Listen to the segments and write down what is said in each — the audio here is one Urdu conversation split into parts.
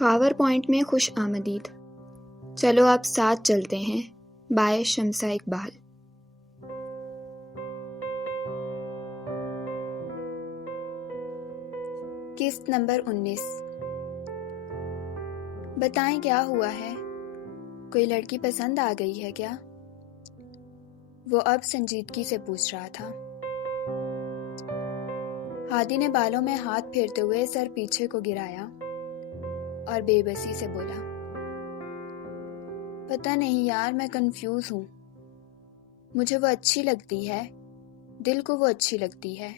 خاور پوائنٹ میں خوش آمدید۔ چلو اب ساتھ چلتے ہیں، بائے شمسہ اقبال۔ قسط نمبر 19۔ بتائیں کیا ہوا ہے؟ کوئی لڑکی پسند آ گئی ہے کیا؟ وہ اب سنجیدگی سے پوچھ رہا تھا۔ ہادی نے بالوں میں ہاتھ پھیرتے ہوئے سر پیچھے کو گرایا اور بے بسی سے بولا، پتہ نہیں یار، میں کنفیوز ہوں۔ مجھے وہ اچھی لگتی ہے، دل کو وہ اچھی لگتی ہے۔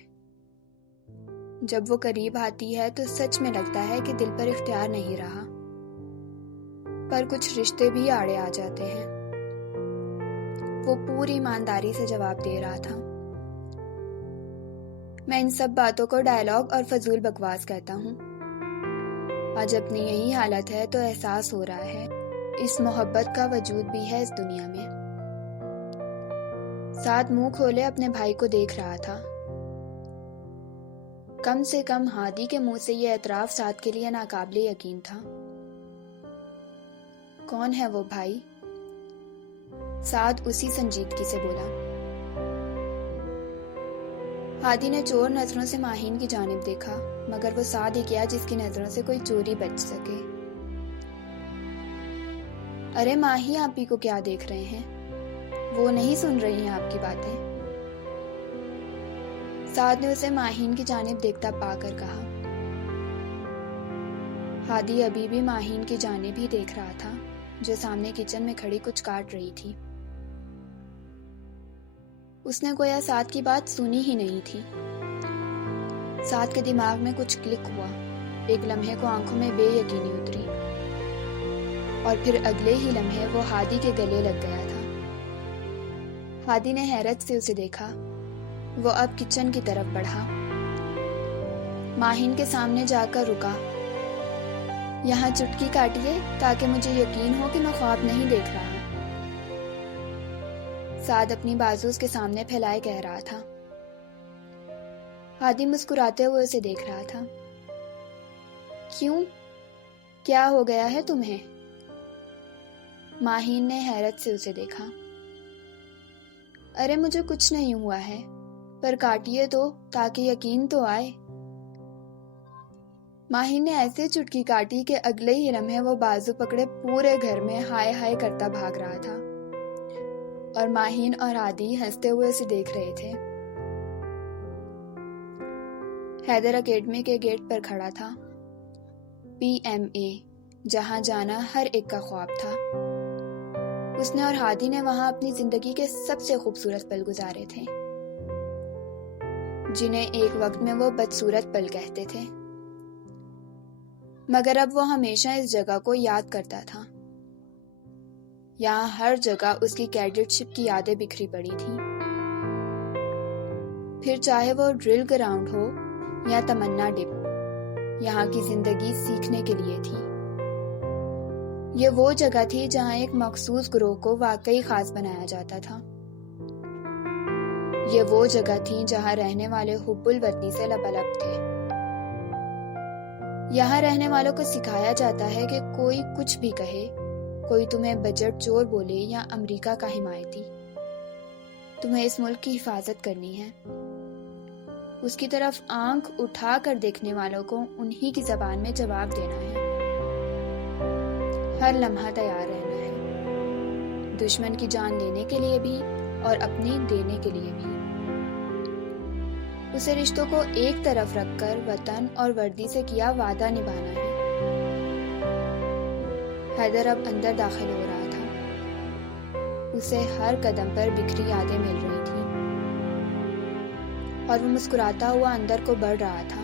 جب وہ قریب آتی ہے تو سچ میں لگتا ہے کہ دل پر اختیار نہیں رہا، پر کچھ رشتے بھی آڑے آ جاتے ہیں۔ وہ پوری ایمانداری سے جواب دے رہا تھا، میں ان سب باتوں کو ڈائلاگ اور فضول بکواس کہتا ہوں۔ آج اپنی یہی حالت ہے تو احساس ہو رہا ہے اس محبت کا وجود بھی ہے اس دنیا میں۔ سعد منہ کھولے اپنے بھائی کو دیکھ رہا تھا۔ کم سے کم ہادی کے منہ سے یہ اعتراف سعد کے لیے ناقابل یقین تھا۔ کون ہے وہ بھائی؟ سعد اسی سنجیدگی سے بولا۔ ہادی نے چور نظروں سے ماہین کی جانب دیکھا، مگر وہ سعد ہی کیا جس کی نظروں سے کوئی چوری بچ سکے۔ ارے ماہی، آپ ہی کو کیا دیکھ رہے ہیں؟ وہ نہیں سن رہی ہیں آپ کی باتیں؟ سعد نے اسے ماہین کی جانب دیکھتا پا کر کہا۔ ہادی ابھی بھی ماہین کی جانب ہی دیکھ رہا تھا، جو سامنے کچن میں کھڑی کچھ کاٹ رہی تھی۔ اس نے گویا سعد کی بات سنی ہی نہیں تھی۔ سعد کے دماغ میں کچھ کلک ہوا، ایک لمحے کو آنکھوں میں بے یقینی اتری، اور پھر اگلے ہی لمحے وہ ہادی کے گلے لگ گیا تھا۔ ہادی نے حیرت سے اسے دیکھا۔ وہ اب کچن کی طرف بڑھا، ماہین کے سامنے جا کر رکا۔ یہاں چٹکی کاٹیے تاکہ مجھے یقین ہو کہ میں خواب نہیں دیکھ رہا۔ سعد اپنی بازو اس کے سامنے پھیلائے کہہ رہا تھا۔ ہادی مسکراتے ہوئے اسے دیکھ رہا تھا۔ کیوں؟ کیا ہو گیا ہے تمہیں؟ ماہین نے حیرت سے اسے دیکھا۔ ارے مجھے کچھ نہیں ہوا ہے، پر کاٹیے تو تاکہ یقین تو آئے۔ ماہین نے ایسے چٹکی کاٹی کہ اگلے ہی لمحے وہ بازو پکڑے پورے گھر میں ہائے ہائے کرتا بھاگ رہا تھا، اور ماہین اور ہادی ہنستے ہوئے اسے دیکھ رہے تھے۔ حیدر اکیڈمی کے گیٹ پر کھڑا تھا، PMA، جہاں جانا ہر ایک کا خواب تھا۔ اس نے اور ہادی نے وہاں اپنی زندگی کے سب سے خوبصورت پل گزارے تھے، جنہیں ایک وقت میں وہ بدصورت پل کہتے تھے، مگر اب وہ ہمیشہ اس جگہ کو یاد کرتا تھا۔ یہاں ہر جگہ اس کی کیڈٹ شپ کی یادیں بکھری پڑی تھیں، پھر چاہے وہ ڈرل گراؤنڈ ہو یا تمنا ڈپ، یہاں کی زندگی سیکھنے کے لیے تھی۔ یہ وہ جگہ تھی جہاں ایک مخصوص گروہ کو واقعی خاص بنایا جاتا تھا۔ یہ وہ جگہ تھی جہاں رہنے والے حب الوطنی سے لبالب تھے۔ یہاں رہنے والوں کو سکھایا جاتا ہے کہ کوئی کچھ بھی کہے، کوئی تمہیں بجٹ چور بولے یا امریکہ کا حمایتی، تمہیں اس ملک کی حفاظت کرنی ہے۔ اس کی طرف آنکھ اٹھا کر دیکھنے والوں کو انہی کی زبان میں جواب دینا ہے۔ ہر لمحہ تیار رہنا ہے، دشمن کی جان لینے کے لیے بھی اور اپنی دینے کے لیے بھی۔ اسے رشتوں کو ایک طرف رکھ کر وطن اور وردی سے کیا وعدہ نبھانا ہے۔ حیدر اب اندر داخل ہو رہا تھا۔ اسے ہر قدم پر بکھری یادیں مل رہی تھیں، اور وہ مسکراتا ہوا اندر کو بڑھ رہا تھا۔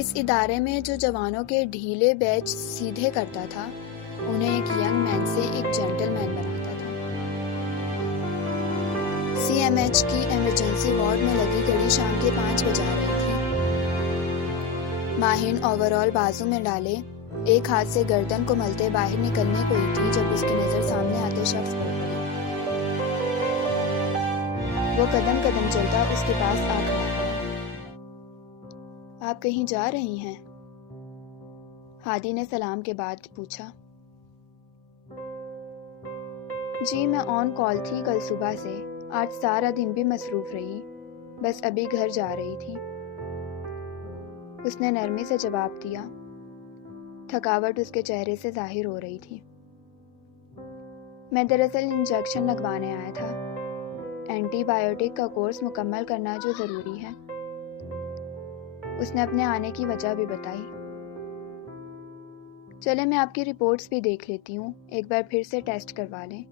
اس ادارے میں جو جوانوں کے ڈھیلے بیچ سیدھے کرتا تھا، انہیں ایک ینگ مین سے ایک جینٹل مین بناتا تھا۔ CMH کی ایمرجنسی وارڈ میں لگی گھڑی شام کے 5 بجا رہی تھی۔ ماہین اوور آل بازو میں ڈالے، ایک ہاتھ سے گردن کو ملتے باہر نکلنے کو ہی تھی جب اس کی نظر سامنے آتے شخص پر پڑی۔ وہ قدم قدم چلتا اس کے پاس آ کھڑا ہوا۔ آپ کہیں جا رہی ہیں؟ ہادی نے سلام کے بعد پوچھا۔ جی میں آن کال تھی کل صبح سے، آج سارا دن بھی مصروف رہی، بس ابھی گھر جا رہی تھی، اس نے نرمی سے جواب دیا۔ تھکاوٹ اس کے چہرے سے ظاہر ہو رہی تھی۔ میں دراصل انجیکشن لگوانے آیا تھا، اینٹی بایوٹک کا کورس مکمل کرنا جو ضروری ہے۔ اس نے اپنے آنے کی وجہ بھی بتائی۔ چلے میں آپ کی رپورٹس بھی دیکھ لیتی ہوں، ایک بار پھر سے ٹیسٹ کروا لیں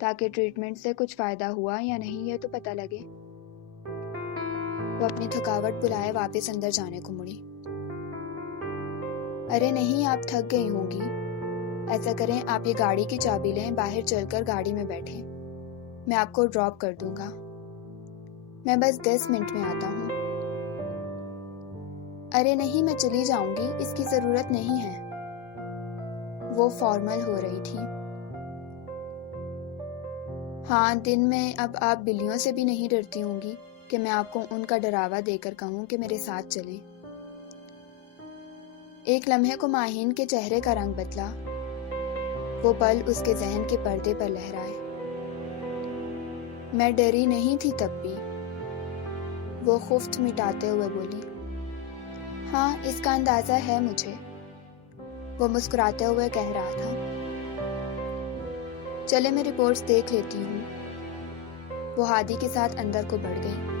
تاکہ ٹریٹمنٹ سے کچھ فائدہ ہوا یا نہیں یہ تو پتہ لگے۔ وہ اپنی تھکاوٹ بلائے واپس اندر جانے کو مڑی۔ ارے نہیں، آپ تھک گئی ہوں گی، ایسا کریں آپ یہ گاڑی کی چابی لیں، باہر چل کر گاڑی میں بیٹھیں، میں آپ کو ڈراپ کر دوں گا، میں بس 10 منٹ میں آتا ہوں۔ ارے نہیں، میں چلی جاؤں گی، اس کی ضرورت نہیں ہے، وہ فارمل ہو رہی تھی۔ ہاں، دن میں اب آپ بلیوں سے بھی نہیں ڈرتی ہوں گی کہ میں آپ کو ان کا ڈراوا دے کر کہوں کہ میرے ساتھ چلیں۔ ایک لمحے کو ماہین کے چہرے کا رنگ بدلا، وہ پل اس کے ذہن کے پردے پر لہرائے۔ میں ڈری نہیں تھی تب بھی، وہ خفت مٹاتے ہوئے بولی۔ ہاں، اس کا اندازہ ہے مجھے، وہ مسکراتے ہوئے کہہ رہا تھا۔ چلے میں رپورٹس دیکھ لیتی ہوں۔ وہ ہادی کے ساتھ اندر کو بڑھ گئی۔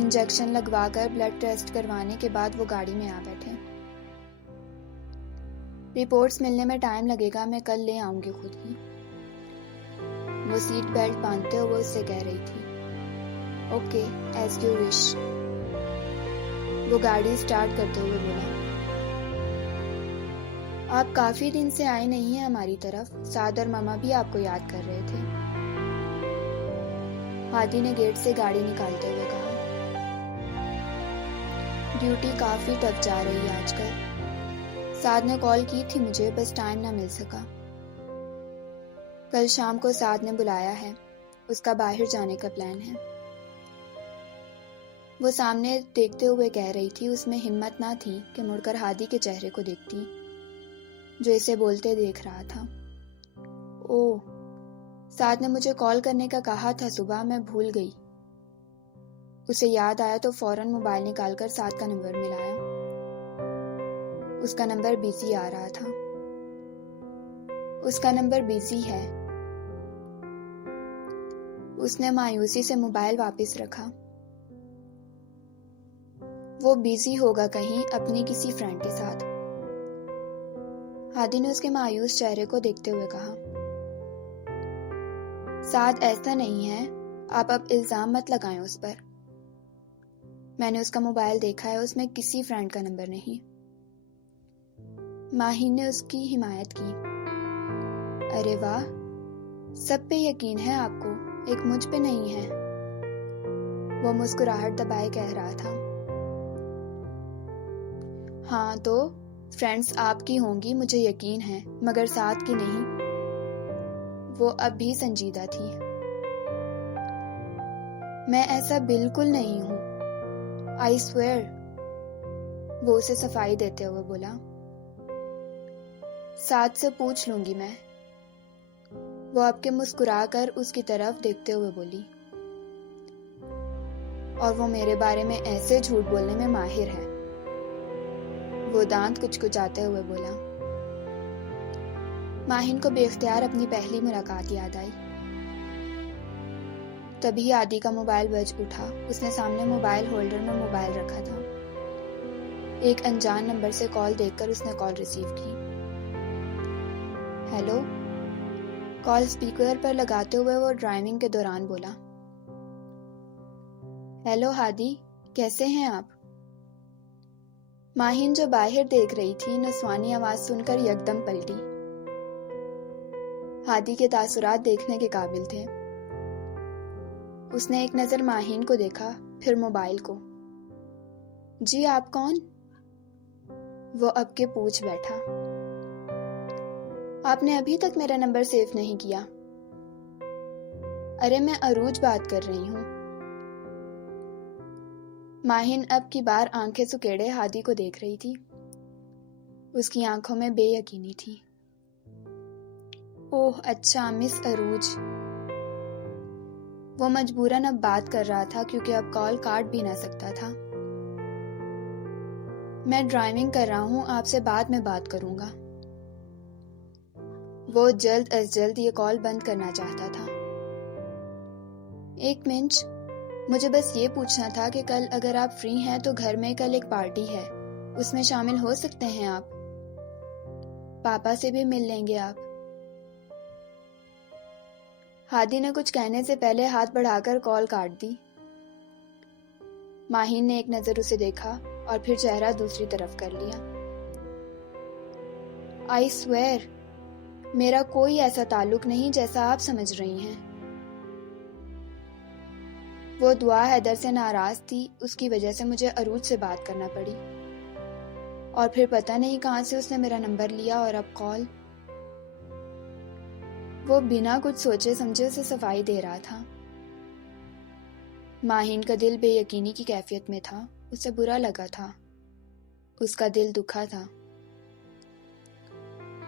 انجیکشن لگوا کر بلڈ ٹیسٹ کروانے کے بعد وہ گاڑی میں آ بیٹھے۔ رپورٹس ملنے میں ٹائم لگے گا، میں کل لے آؤں گی خود ہی، وہ سیٹ بیلٹ باندھتے ہوئے اس سے کہہ رہی تھی۔ اوکے، ایز یو وش، وہ گاڑی سٹارٹ کرتے ہوئے بولا۔ آپ کافی دن سے آئے نہیں ہیں ہماری طرف، سعد اور ماما بھی آپ کو یاد کر رہے تھے، ہادی نے گیٹ سے گاڑی نکالتے ہوئے کہا۔ ڈیوٹی کافی ٹف جا رہی ہے آج کل، سعد نے کال کی تھی مجھے، بس ٹائم نہ مل سکا۔ کل شام کو سعد نے بلایا ہے، اس کا باہر جانے کا پلان ہے، وہ سامنے دیکھتے ہوئے کہہ رہی تھی۔ اس میں ہمت نہ تھی کہ مڑ کر ہادی کے چہرے کو دیکھتی جو اسے بولتے دیکھ رہا تھا۔ اوہ، سعد نے مجھے کال کرنے کا کہا تھا صبح، میں بھول گئی۔ اسے یاد آیا تو فوراً موبائل نکال کر سعد کا نمبر ملایا، اس کا نمبر بیزی آ رہا تھا۔ اس کا نمبر بیزی ہے، اس نے مایوسی سے موبائل واپس رکھا۔ وہ بیزی ہوگا کہیں اپنی کسی فرینڈ کے ساتھ، ہادی نے اس کے مایوس چہرے کو دیکھتے ہوئے کہا۔ سعد ایسا نہیں ہے، آپ اب الزام مت لگائیں اس پر، میں نے اس کا موبائل دیکھا ہے، اس میں کسی فرینڈ کا نمبر نہیں۔ ماہین نے اس کی حمایت کی۔ ارے واہ، سب پہ یقین ہے آپ کو، ایک مجھ پہ نہیں ہے، وہ مسکراہٹ دبائے کہہ رہا تھا۔ ہاں تو فرینڈز آپ کی ہوں گی مجھے یقین ہے، مگر سعد کی نہیں، وہ اب بھی سنجیدہ تھی۔ میں ایسا بالکل نہیں ہوں، آئی سویئر، وہ اسے صفائی دیتے ہوئے بولا۔ سعد سے پوچھ لوں گی میں، وہ اب کے مسکرا کر اس کی طرف دیکھتے ہوئے بولی، اور وہ میرے بارے میں ایسے جھوٹ بولنے میں ماہر ہے، وہ دانت کچکچاتے ہوئے بولا۔ ماہین کو بے اختیار اپنی پہلی ملاقات یاد آئی۔ تبھی عادی کا موبائل بج اٹھا، اس نے سامنے موبائل ہولڈر میں موبائل رکھا تھا۔ ایک انجان نمبر سے کال دیکھ کر اس نے کال ریسیو کی۔ ہیلو، کال سپیکر پر لگاتے ہوئے وہ ڈرائیونگ کے دوران بولا۔ ہیلو ہادی، کیسے ہیں آپ؟ ماہین جو باہر دیکھ رہی تھی نسوانی آواز سن کر یکدم پلٹی۔ ہادی کے تاثرات دیکھنے کے قابل تھے، اس نے ایک نظر ماہین کو دیکھا، پھر موبائل کو۔ جی آپ کون؟ وہ اب کے پوچھ بیٹھا۔ آپ نے ابھی تک میرا نمبر سیو نہیں کیا؟ ارے میں عروج بات کر رہی ہوں۔ ماہین اب کی بار آنکھیں سکیڑے ہادی کو دیکھ رہی تھی۔ اس کی آنکھوں میں بے یقینی تھی۔ اوہ اچھا، مس عروج۔ وہ مجبوراً اب بات کر رہا تھا کیونکہ اب کال کاٹ بھی نہ سکتا تھا۔ میں ڈرائیونگ کر رہا ہوں، آپ سے بعد میں بات کروں گا۔ وہ جلد از جلد یہ کال بند کرنا چاہتا تھا۔ ایک منٹ، مجھے بس یہ پوچھنا تھا کہ کل اگر آپ فری ہیں تو گھر میں کل ایک پارٹی ہے، اس میں شامل ہو سکتے ہیں آپ؟ پاپا سے بھی مل لیں گے آپ۔ ہادی نے کچھ کہنے سے پہلے ہاتھ بڑھا کر کال کاٹ دی۔ ماہین نے ایک نظر اسے دیکھا اور پھر چہرہ دوسری طرف کر لیا۔ آئی سویئر، میرا کوئی ایسا تعلق نہیں جیسا آپ سمجھ رہی ہیں۔ وہ دعا حیدر سے ناراض تھی، اس کی وجہ سے مجھے عروج سے بات کرنا پڑی، اور پھر پتہ نہیں کہاں سے اس نے میرا نمبر لیا اور اب کال۔ وہ بنا کچھ سوچے سمجھے اسے صفائی دے رہا تھا۔ ماہین کا دل بے یقینی کی کیفیت میں تھا، اسے برا لگا تھا، اس کا دل دکھا تھا۔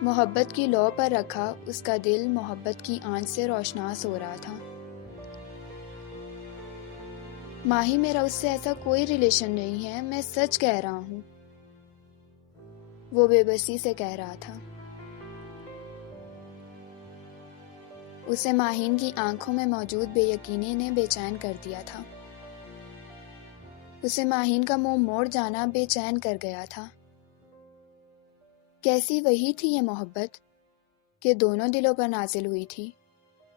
محبت کی لو پر رکھا اس کا دل محبت کی آنچ سے روشناس ہو رہا تھا۔ ماہی، میرا اس سے ایسا کوئی ریلیشن نہیں ہے، میں سچ کہہ رہا ہوں، وہ بے بسی سے کہہ رہا تھا۔ اسے ماہین کی آنکھوں میں موجود بے یقینی نے بے چین کر دیا تھا۔ اسے ماہین کا منہ موڑ جانا بے چین کر گیا تھا۔ کیسی وہی تھی یہ محبت کہ دونوں دلوں پر نازل ہوئی تھی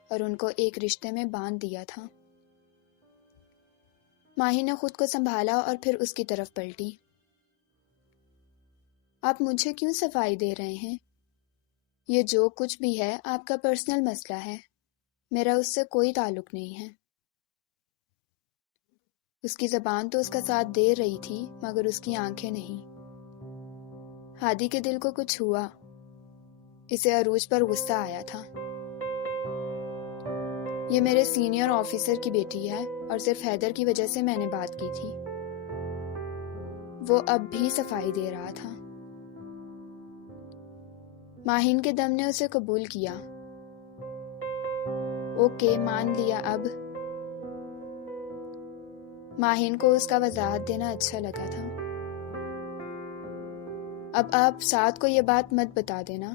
اور ان کو ایک رشتے میں باندھ دیا تھا۔ ماہی نے خود کو سنبھالا اور پھر اس کی طرف پلٹی۔ آپ مجھے کیوں صفائی دے رہے ہیں؟ یہ جو کچھ بھی ہے آپ کا پرسنل مسئلہ ہے، میرا اس سے کوئی تعلق نہیں ہے۔ اس کی زبان تو اس کا ساتھ دے رہی تھی مگر اس کی آنکھیں نہیں۔ ہادی کے دل کو کچھ ہوا، اسے عروج پر غصہ آیا تھا۔ یہ میرے سینئر آفیسر کی بیٹی ہے اور صرف حیدر کی وجہ سے میں نے بات کی تھی۔ وہ اب بھی صفائی دے رہا تھا۔ ماہین کے دم نے اسے قبول کیا۔ اوکے، مان لیا اب۔ ماہین کو اس کا وضاحت دینا اچھا لگا تھا۔ اب آپ سعد کو یہ بات مت بتا دینا۔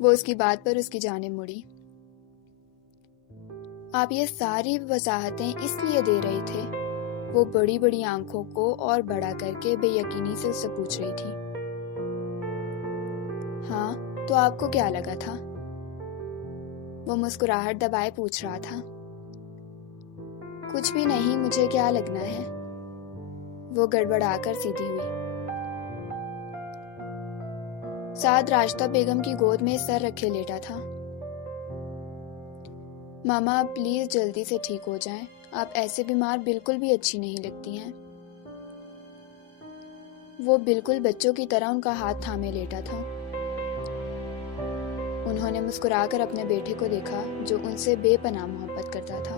وہ اس کی بات پر اس کی جانب مڑی۔ آپ یہ ساری وضاحتیں اس لیے دے رہے تھے؟ وہ بڑی بڑی آنکھوں کو اور بڑا کر کے بے یقینی سے اس سے پوچھ رہی تھی۔ ہاں، تو آپ کو کیا لگا تھا؟ وہ مسکراہٹ دبائے پوچھ رہا تھا۔ کچھ بھی نہیں، مجھے کیا لگنا ہے؟ وہ گڑبڑا کر سیدھی ہوئی۔ سعد راشدہ بیگم کی گود میں سر رکھے لیٹا تھا۔ ماما اب پلیز جلدی سے ٹھیک ہو جائیں، آپ ایسے بیمار بالکل بھی اچھی نہیں لگتی ہیں۔ وہ بالکل بچوں کی طرح ان کا ہاتھ تھامے لیٹا تھا۔ انہوں نے مسکرا کر اپنے بیٹے کو دیکھا جو ان سے بے پناہ محبت کرتا تھا۔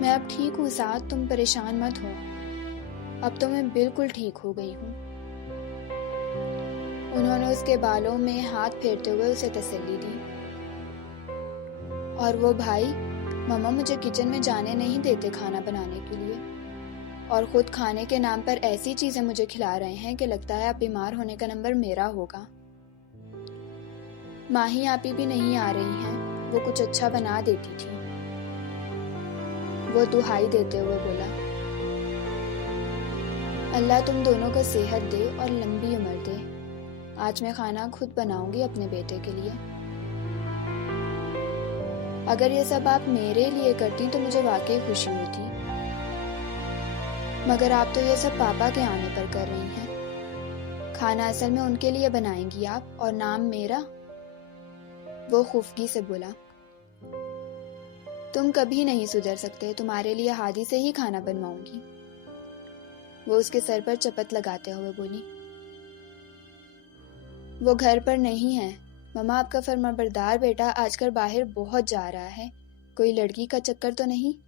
میں اب ٹھیک ہوں سعد، تم پریشان مت ہو، اب تو میں بالکل ٹھیک ہو گئی ہوں۔ انہوں نے اس کے بالوں میں ہاتھ پھیرتے ہوئے اسے تسلی دی۔ اور وہ بھائی، ماما مجھے کچن میں جانے نہیں دیتے کھانا بنانے کے لیے، اور خود کھانے کے نام پر ایسی چیزیں مجھے کھلا رہے ہیں کہ لگتا ہے اب بیمار ہونے کا نمبر میرا ہوگا۔ ماہی آپی بھی نہیں آ رہی ہیں، وہ کچھ اچھا بنا دیتی تھی۔ وہ دہائی دیتے ہوئے بولا، اللہ تم دونوں کو صحت دے اور لمبی عمر دے۔ آج میں کھانا خود بناؤں گی اپنے بیٹے کے لیے۔ اگر یہ سب آپ میرے لیے کرتی تو مجھے واقعی خوشی ہوتی، مگر آپ تو یہ سب پاپا کے آنے پر کر رہی ہیں۔ کھانا اصل میں ان کے لیے بنائیں گی آپ، اور نام میرا؟ وہ خفگی سے بولا، تم کبھی نہیں سدھر سکتے، تمہارے لیے ہادی سے ہی کھانا بنواؤں گی۔ وہ اس کے سر پر چپت لگاتے ہوئے بولی۔ وہ گھر پر نہیں ہے، ماما آپ کا فرما بردار بیٹا آج کل باہر بہت جا رہا ہے، کوئی لڑکی کا چکر تو نہیں؟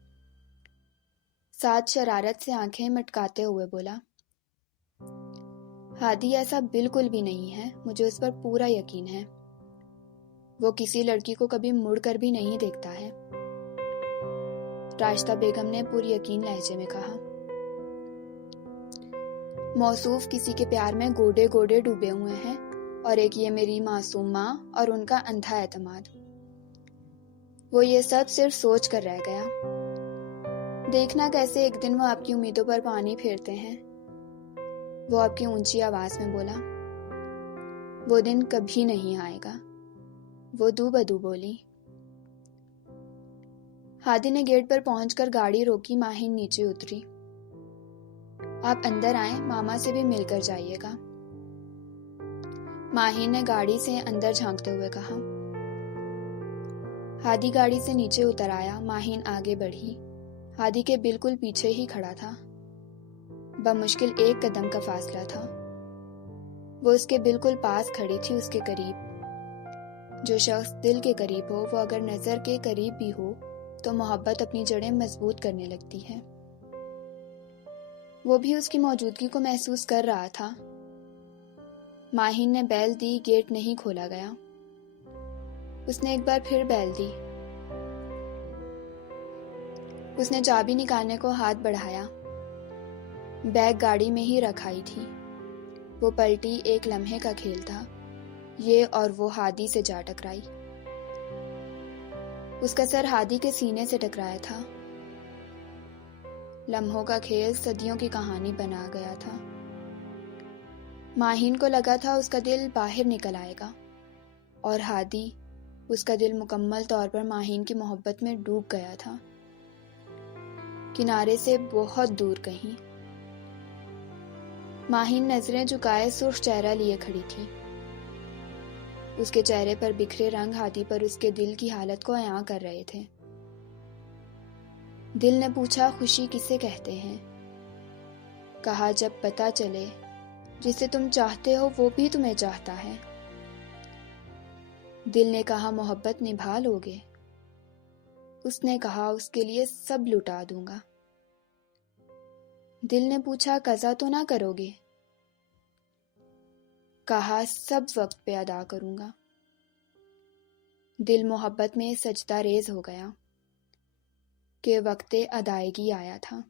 سعد شرارت سے آنکھیں مٹکاتے ہوئے بولا۔ ہادی ایسا بالکل بھی نہیں ہے، مجھے اس پر پورا یقین ہے۔ وہ کسی لڑکی کو کبھی مڑ کر بھی نہیں دیکھتا ہے، راشدہ بیگم نے پر یقین لہجے میں کہا۔ موصوف کسی کے پیار میں گوڈے گوڈے ڈوبے ہوئے ہیں، اور ایک یہ میری معصوم ماں اور ان کا اندھا اعتماد۔ وہ یہ سب صرف سوچ کر رہ گیا۔ دیکھنا کیسے ایک دن وہ آپ کی امیدوں پر پانی پھیرتے ہیں۔ وہ آپ کی اونچی آواز میں بولا۔ وہ دن کبھی نہیں آئے گا، وہ دو بدو بولی۔ ہادی نے گیٹ پر پہنچ کر گاڑی روکی، ماہین نیچے اتری۔ آپ اندر آئیں، ماما سے بھی مل کر جائیے گا، ماہین نے گاڑی سے اندر جھانکتے ہوئے کہا۔ ہادی گاڑی سے نیچے اتر آیا، ماہین آگے بڑھی، ہادی کے بالکل پیچھے ہی کھڑا تھا۔ بمشکل 1 قدم کا فاصلہ تھا۔ وہ اس کے بالکل پاس کھڑی تھی، اس کے قریب۔ جو شخص دل کے قریب ہو، وہ اگر نظر کے قریب بھی ہو تو محبت اپنی جڑیں مضبوط کرنے لگتی ہے۔ وہ بھی اس کی موجودگی کو محسوس کر رہا تھا۔ ماہین نے بیل دی، گیٹ نہیں کھولا گیا۔ اس نے ایک بار پھر بیل دی۔ اس نے چابی نکالنے کو ہاتھ بڑھایا۔ بیگ گاڑی میں ہی رکھائی تھی۔ وہ پلٹی، ایک لمحے کا کھیل تھا، یہ اور وہ ہادی سے جا ٹکرائی۔ اس کا سر ہادی کے سینے سے ٹکرایا تھا۔ لمحوں کا کھیل صدیوں کی کہانی بنا گیا تھا۔ ماہین کو لگا تھا اس کا دل باہر نکل آئے گا، اور ہادی، اس کا دل مکمل طور پر ماہین کی محبت میں ڈوب گیا تھا، کنارے سے بہت دور کہیں۔ ماہین نظریں جھکائے سرخ چہرہ لیے کھڑی تھی۔ اس کے چہرے پر بکھرے رنگ ہادی پر اس کے دل کی حالت کو عیاں کر رہے تھے۔ دل نے پوچھا، خوشی کسے کہتے ہیں؟ کہا، جب پتہ چلے جسے تم چاہتے ہو وہ بھی تمہیں چاہتا ہے۔ دل نے کہا، محبت نبھا لوگے؟ اس نے کہا، اس کے لیے سب لٹا دوں گا۔ دل نے پوچھا، قضا تو نہ کرو گے؟ کہا، سب وقت پہ ادا کروں گا۔ دل محبت میں سجدہ ریز ہو گیا کہ وقت ادائیگی آیا تھا۔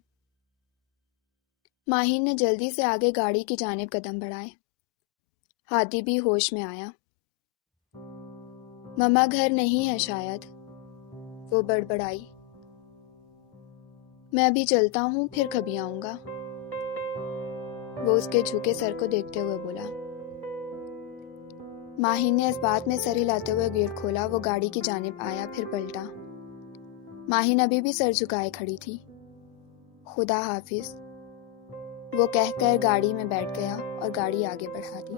ماہین نے جلدی سے آگے گاڑی کی جانب قدم بڑھائے۔ ہادی بھی ہوش میں آیا۔ مما گھر نہیں ہے شاید، وہ بڑبڑائی۔ میں ابھی چلتا ہوں، پھر کبھی آؤں گا، وہ اس کے جھکے سر کو دیکھتے ہوئے بولا۔ ماہین نے اس بات میں سر ہلاتے ہوئے گیٹ کھولا۔ وہ گاڑی کی جانب آیا، پھر پلٹا۔ ماہین ابھی بھی سر جھکائے کھڑی تھی۔ خدا حافظ، وہ کہہ کر گاڑی میں بیٹھ گیا اور گاڑی آگے بڑھا دی۔